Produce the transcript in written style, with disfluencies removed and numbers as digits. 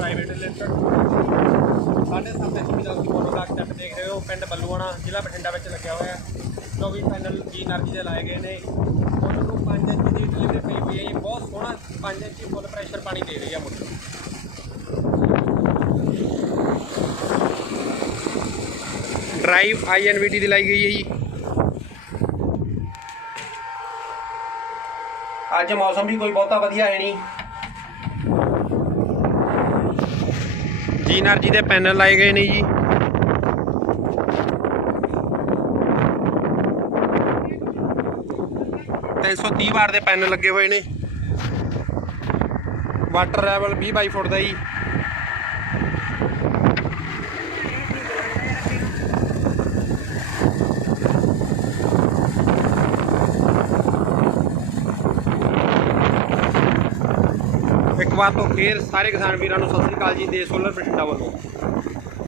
Private limited 7.5 HP का monoblock set देख रहे हो। पिंड बल्लूआणा जिला बठिंडा में लग्या हुआ है। 24 पैनल जी एनर्जी के लाए गए हैं। मोटर 5 इंच की डिलीवरी पई हुई है जी। बहुत सोहना 5 इंच फुल प्रैशर पानी दे रही है मोटर। ड्राइव INVT दी लाई गई है जी। अज मौसम भी कोई बहुता वधिया है नहीं। जी एनर्जी के पैनल लाए गए ने जी। तीन 330 वाट के पैनल लगे हुए ने। वाटर लेवल 20 फुट का जी। एक बार तो फिर सारे किसान वीरों को सत श्री अकाल जी। देश सोलर बठिंडा वालों